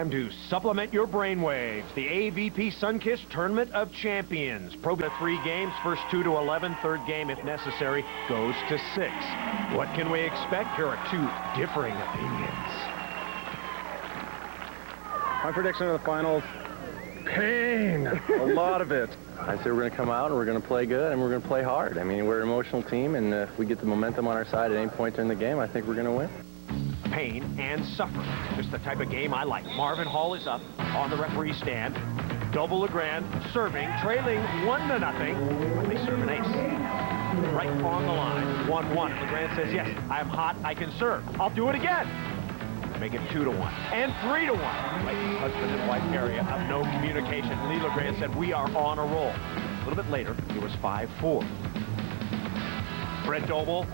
Time to supplement your brainwaves. The AVP Sunkist Tournament of Champions. Program 3 games, first 2 to 11, third game, if necessary, goes to 6. What can we expect? Here are two differing opinions. My prediction of the finals, pain, a lot of it. I say we're going to come out and we're going to play good and we're going to play hard. I mean, we're an emotional team, and if we get the momentum on our side at any point during the game, I think we're going to win. Pain and suffering. Just the type of game I like. Marvin Hall is up on the referee stand. Doble LeGrand serving, trailing 1-0. But they serve an ace. Right on the line, 1-1. LeGrand says, yes, I'm hot, I can serve. I'll do it again. Make it 2-1 and 3-1. Like the husband and wife area of no communication. LeGrand said, we are on a roll. A little bit later, it was 5-4. Brent Doble,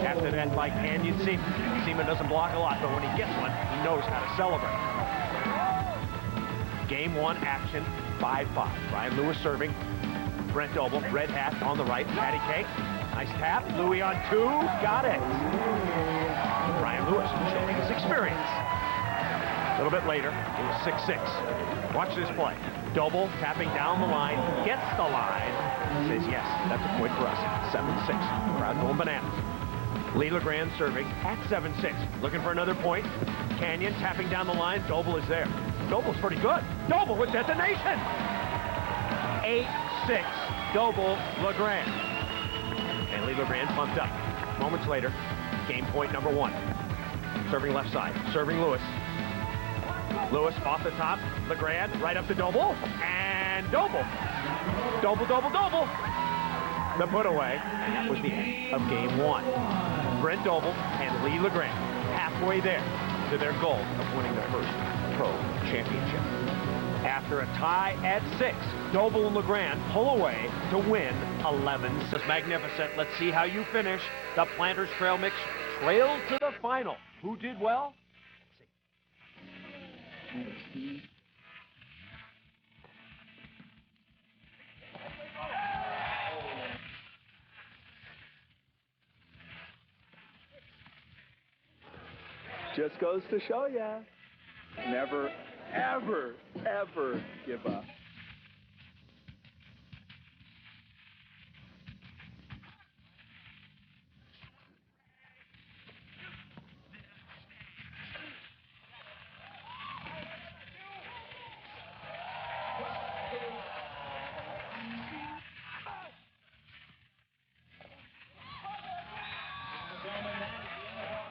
tapped it in by Canyon Ceman. Ceman doesn't block a lot, but when he gets one, he knows how to celebrate. Game 1 action, 5-5. Ryan Lewis serving. Brent Doble, red hat on the right, patty cake. Nice tap, Louis on 2, got it. Ryan Lewis showing his experience. A little bit later, it was 6-6. Watch this play. Doble tapping down the line, gets the line, says yes, that's a point for us. 7-6. Crowd going bananas. LeGrand serving at 7-6. Looking for another point. Canyon tapping down the line. Doble is there. Doble's pretty good. Doble with detonation. 8-6. Doble LeGrand. And LeGrand pumped up. Moments later, game point number 1. Serving left side. Serving Lewis. Lewis off the top. LeGrand right up to Doble. And Doble. Doble. The put away. And that was the end of game 1. Brent Doble and LeGrand halfway there to their goal of winning the first pro championship. After a tie at 6, Doble and LeGrand pull away to win 11. This is magnificent. Let's see how you finish. The Planters Trail Mix trailed to the final. Who did well? Let's see. Just goes to show ya, never, ever, ever give up.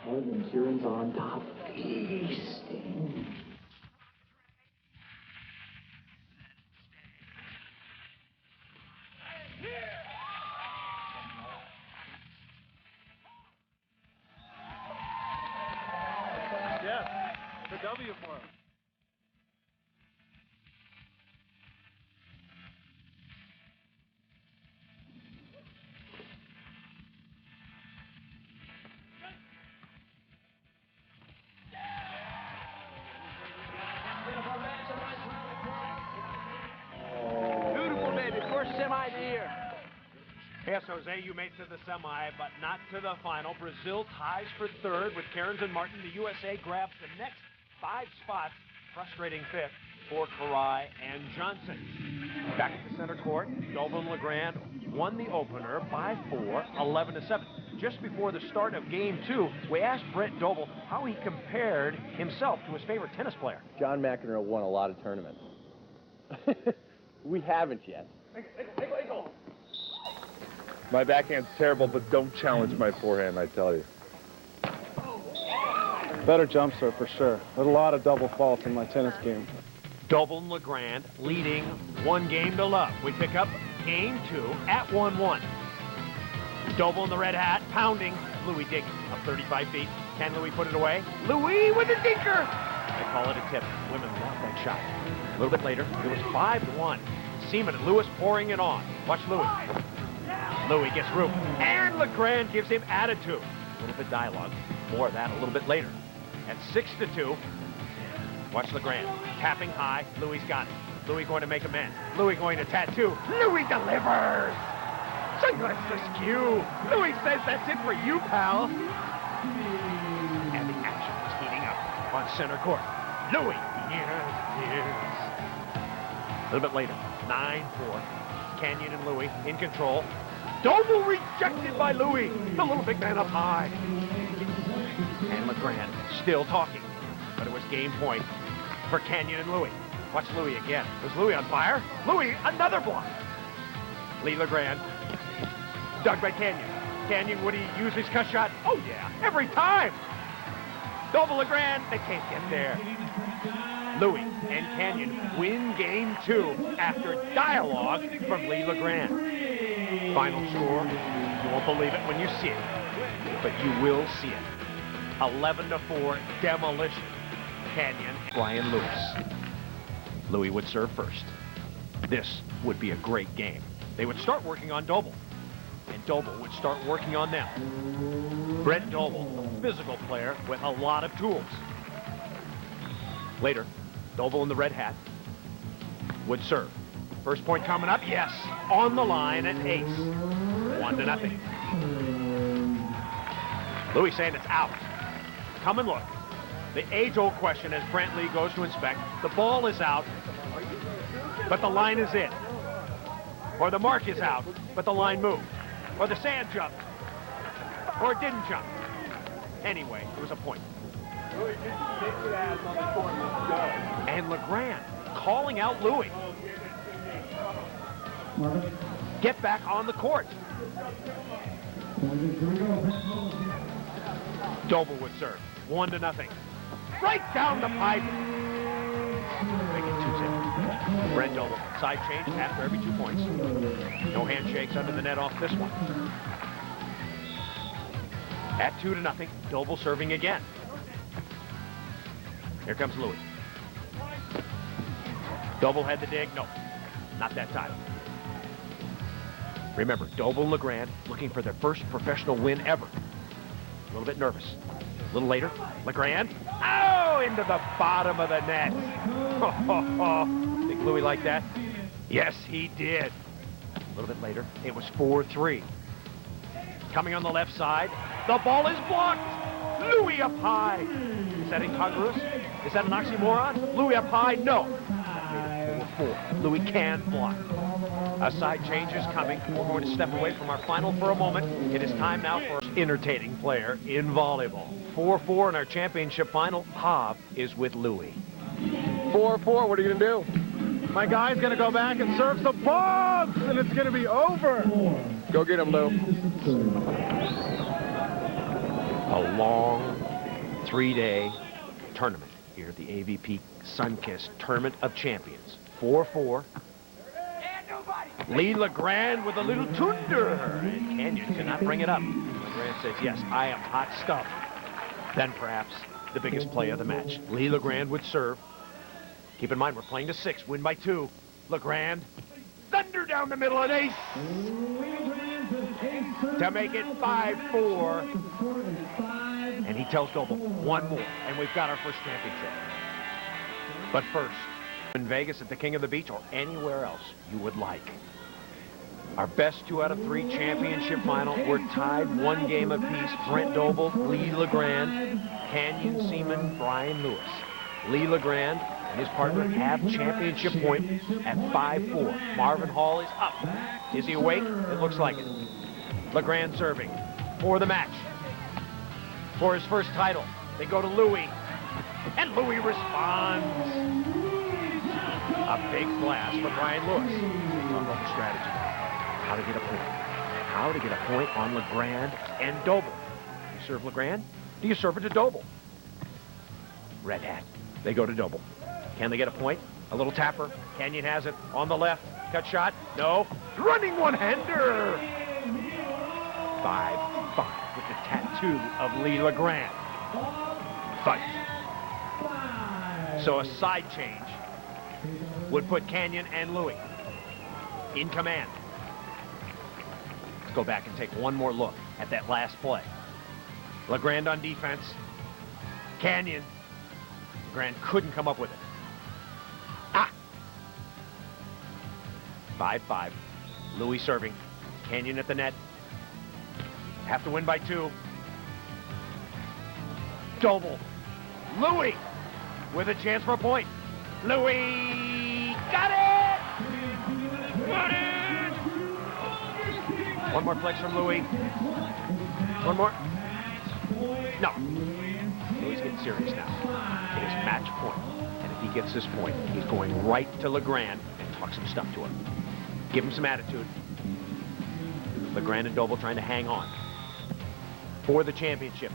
Morgan Kieran's on top. Feasting. Yeah, it's a W for him. Semi of the year. Yes, Jose, you made to the semi, but not to the final. Brazil ties for third with Cairns and Martin. The USA grabs the next 5 spots. Frustrating 5th for Karai and Johnson. Back at the center court, Doble and LeGrand won the opener by 4, 11-7. Just before the start of game 2, we asked Brent Doble how he compared himself to his favorite tennis player. John McEnroe won a lot of tournaments. We haven't yet. My backhand's terrible, but don't challenge my forehand, I tell you. Better jump serve for sure. There's a lot of double faults in my tennis game. Doble and LeGrand leading 1 game to love. We pick up game 2 at 1-1. Doble in the red hat, pounding. Louis digging up 35 feet. Can Louis put it away? Louis with a dinker! They call it a tip. Women love that shot. A little bit later, it was 5-1. Ceman and Lewis pouring it on. Watch Louis. Louis gets room. And LeGrand gives him attitude. A little bit dialogue. More of that a little bit later. At 6-2, watch LeGrand. Tapping high. Louis got it. Louis going to make amends. Louis going to tattoo. Louis delivers! Sunglasses askew. Louis says that's it for you, pal. And the action is heating up on center court. Louis. Yes. A little bit later. 9-4. Canyon and Louis in control. Doble rejected by Louis. The little big man up high. And LeGrand still talking. But it was game point for Canyon and Louis. Watch Louis again. Was Louis on fire? Louis, another block. LeGrand. Dug by Canyon. Canyon, would he use his cut shot? Oh, yeah, every time. Doble LeGrand, they can't get there. Louis and Canyon win game 2 after dialogue from LeGrand. Final score, you won't believe it when you see it, but you will see it. 11-4 demolition. Canyon, Brian Lewis. Louis would serve first. This would be a great game. They would start working on Doble, and Doble would start working on them. Brent Doble, a physical player with a lot of tools. Later, Doble in the red hat would serve. First point coming up, yes, on the line at ace. 1-0. Louis saying it's out. Come and look. The age-old question as Brent Lee goes to inspect, the ball is out, but the line is in. Or the mark is out, but the line moved. Or the sand jumped, or it didn't jump. Anyway, it was a point. And LeGrand calling out Louis. Get back on the court. Doble would serve. 1-0. Right down the pipe. Make it 2-0. Brent Doble. Side change after every 2 points. No handshakes under the net off this one. At 2-0, Doble serving again. Here comes Louis. Doble had the dig. No, not that time. Remember, Doble and LeGrand looking for their first professional win ever. A little bit nervous. A little later, LeGrand. Oh, into the bottom of the net. Think Louis like that? Yes, he did. A little bit later, it was 4-3. Coming on the left side, the ball is blocked. Louis up high. Is that incongruous? Is that an oxymoron? Louis up high? No. That made it 4-4. Louis can block. A side change is coming. We're going to step away from our final for a moment. It is time now for an entertaining player in volleyball. 4-4 in our championship final. Hav is with Louis. 4-4, what are you going to do? My guy's going to go back and serve some bombs, and it's going to be over. Go get him, Lou. A long 3-day tournament here at the AVP Sunkist Tournament of Champions. 4-4. LeGrand with a little tunder. And Canyon cannot bring it up. LeGrand says, yes, I am hot stuff. Then perhaps the biggest play of the match. LeGrand would serve. Keep in mind, we're playing to 6. Win by 2. LeGrand. Thunder down the middle, an ace. To make it 5-4. And he tells Doble, one more, and we've got our first championship. But first, in Vegas at the King of the Beach or anywhere else you would like. Our best 2 out of 3 championship final. We're tied 1 game apiece. Brent Doble, LeGrand, Canyon, Ceman, Brian Lewis. LeGrand and his partner have championship point at 5-4. Marvin Hall is up. Is he awake? It looks like it. LeGrand serving for the match. For his first title, they go to Louis. And Louis responds. A big blast for Brian Lewis. Talk about the strategy. How to get a point. How to get a point on LeGrand and Doble. You serve LeGrand? Do you serve it to Doble? Red hat. They go to Doble. Can they get a point? A little tapper. Canyon has it on the left. Cut shot. No. Running one-hander. 5-5 with the tattoo of LeGrand. Fight. So a side change would put Canyon and Louis in command. Let's go back and take one more look at that last play. LeGrand on defense. Canyon. LeGrand couldn't come up with it. 5-5. Louis serving. Canyon at the net. Have to win by 2. Doble. Louis. with a chance for a point. Louis got it! Got it! One more flex from Louis. One more. No. Louis getting serious now. It is match point. And if he gets this point, he's going right to LeGrand and talk some stuff to him. Give him some attitude. LeGrand and Doble trying to hang on for the championship.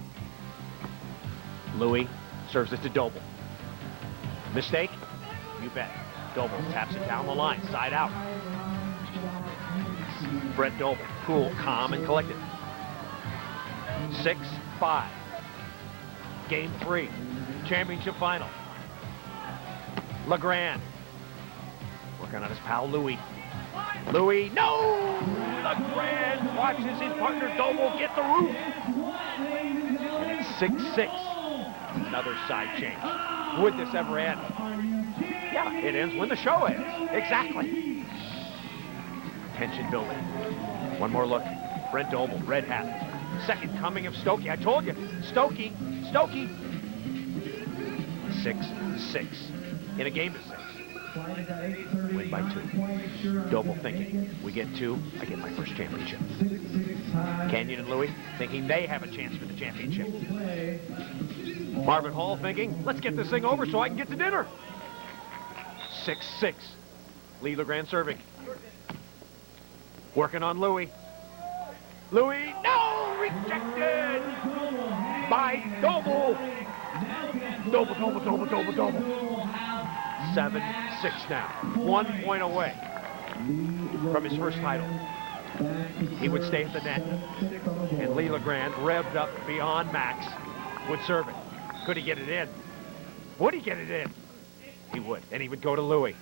Louis serves it to Doble. Mistake? You bet. Doble taps it down the line, side out. Brett Doble, cool, calm, and collected. 6-5. Game 3. Championship final. LeGrand. Working on his pal Louis. Louis, no! LeGrand watches his partner Doble get the roof. And it's 6-6. Another side change. Would this ever end? Yeah, it ends when the show ends. Exactly. Tension building. One more look. Brent Doble, red hat. Second coming of Stokey. I told you. Stokey. 6-6. In a game of 6. Win by 2. Doble thinking, we get 2, I get my first championship. Canyon and Louis thinking they have a chance for the championship. Marvin Hall thinking, let's get this thing over so I can get to dinner. 6-6. LeGrand serving. Working on Louis. Louis, no! Rejected! By Doble! Doble. 7-6 now. 1 point away from his first title. He would stay at the net. And LeGrand, revved up beyond max, would serve it. Could he get it in? Would he get it in? He would. And he would go to Louis.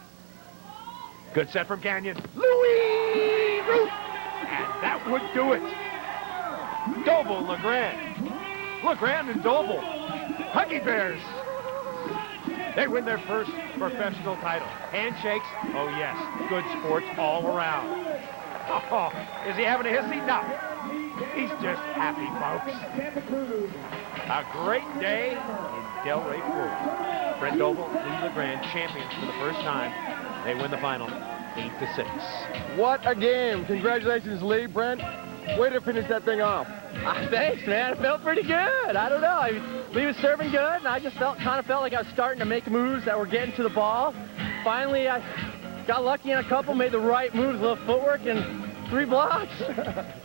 Good set from Canyon. Louis! Root! And that would do it. Doble and LeGrand. LeGrand and Doble. Huggy Bears. They win their first professional title. Handshakes? Oh, yes. Good sports all around. Oh, is he having a hissy? No. He's just happy, folks. A great day in Delray, Florida. Brent Doble, LeGrand, champions for the first time. They win the final 8-6. What a game. Congratulations, Lee. Brent, way to finish that thing off. Thanks, man. It felt pretty good. I don't know. Lee was serving good, and I just kind of felt like I was starting to make moves that were getting to the ball. Finally, I got lucky in a couple, made the right moves, a little footwork, and 3 blocks.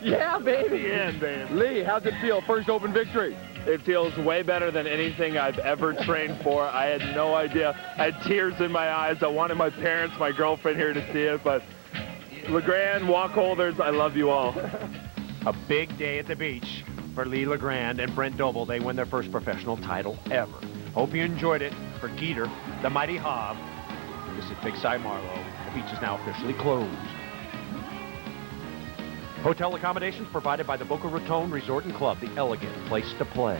Yeah, baby. Yeah, man. Lee, how's it feel? First open victory. It feels way better than anything I've ever trained for. I had no idea. I had tears in my eyes. I wanted my parents, my girlfriend here to see it, but LeGrand, walk holders, I love you all. A big day at the beach for LeGrand and Brent Doble. They win their first professional title ever. Hope you enjoyed it. For Geeter, the mighty Hob, this is Big Cy Marlowe. The beach is now officially closed. Hotel accommodations provided by the Boca Raton Resort and Club, the elegant place to play.